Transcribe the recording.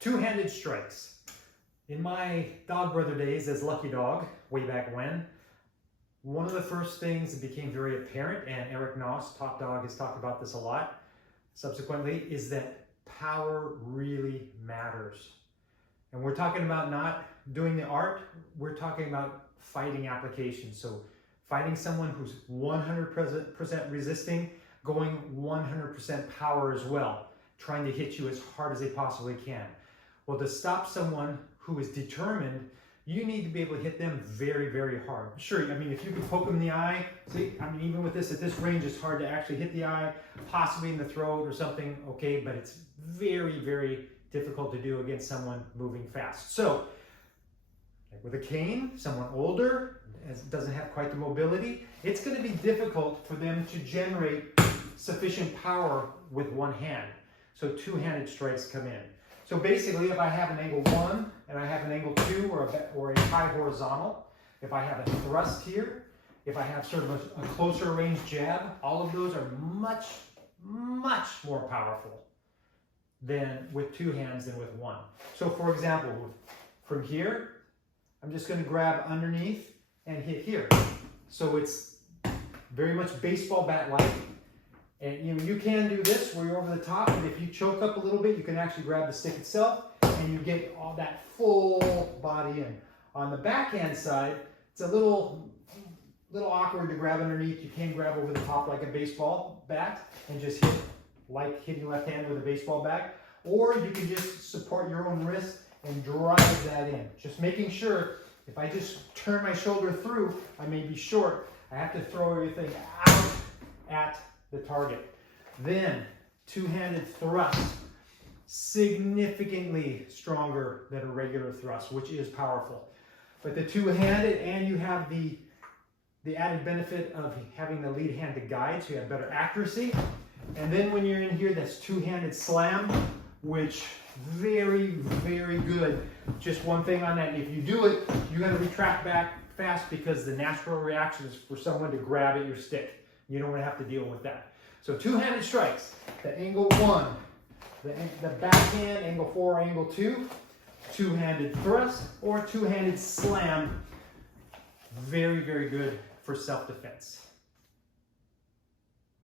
Two-handed strikes. In my dog brother days as Lucky Dog, way back when, one of the first things that became very apparent, and Eric Noss, Top Dog, has talked about this a lot subsequently, is that power really matters. And we're talking about not doing the art, we're talking about fighting applications. So fighting someone who's 100% resisting, going 100% power as well, trying to hit you as hard as they possibly can. Well, to stop someone who is determined, you need to be able to hit them very, very hard. Sure, I mean, if you can poke them in the eye, see, I mean, even with this, at this range, it's hard to actually hit the eye, possibly in the throat or something, okay, but it's very, very difficult to do against someone moving fast. So, like with a cane, someone older, doesn't have quite the mobility, it's going to be difficult for them to generate sufficient power with one hand. So two-handed strikes come in. So basically, if I have an angle 1 and I have an angle 2 or a high horizontal, if I have a thrust here, if I have sort of a closer range jab, all of those are much, much more powerful than with two hands than with one. So for example, from here, I'm just going to grab underneath and hit here. So it's very much baseball bat-like. And you can do this where you're over the top, but if you choke up a little bit, you can actually grab the stick itself and you get all that full body in. On the backhand side, it's a little awkward to grab underneath. You can grab over the top like a baseball bat and just hit like hitting left hand with a baseball bat. Or you can just support your own wrist and drive that in. Just making sure if I just turn my shoulder through, I may be short. I have to throw everything out at the target. Then two-handed thrust, significantly stronger than a regular thrust, which is powerful. But the two-handed, and you have the added benefit of having the lead hand to guide, so you have better accuracy. And then when you're in here, that's two-handed slam, which very, very good. Just one thing on that, if you do it, you got to retract back fast because the natural reaction is for someone to grab at your stick. You don't want to have to deal with that. So two-handed strikes, the angle 1, the backhand, angle 4, angle 2, two-handed thrust, or two-handed slam. Very, very good for self-defense.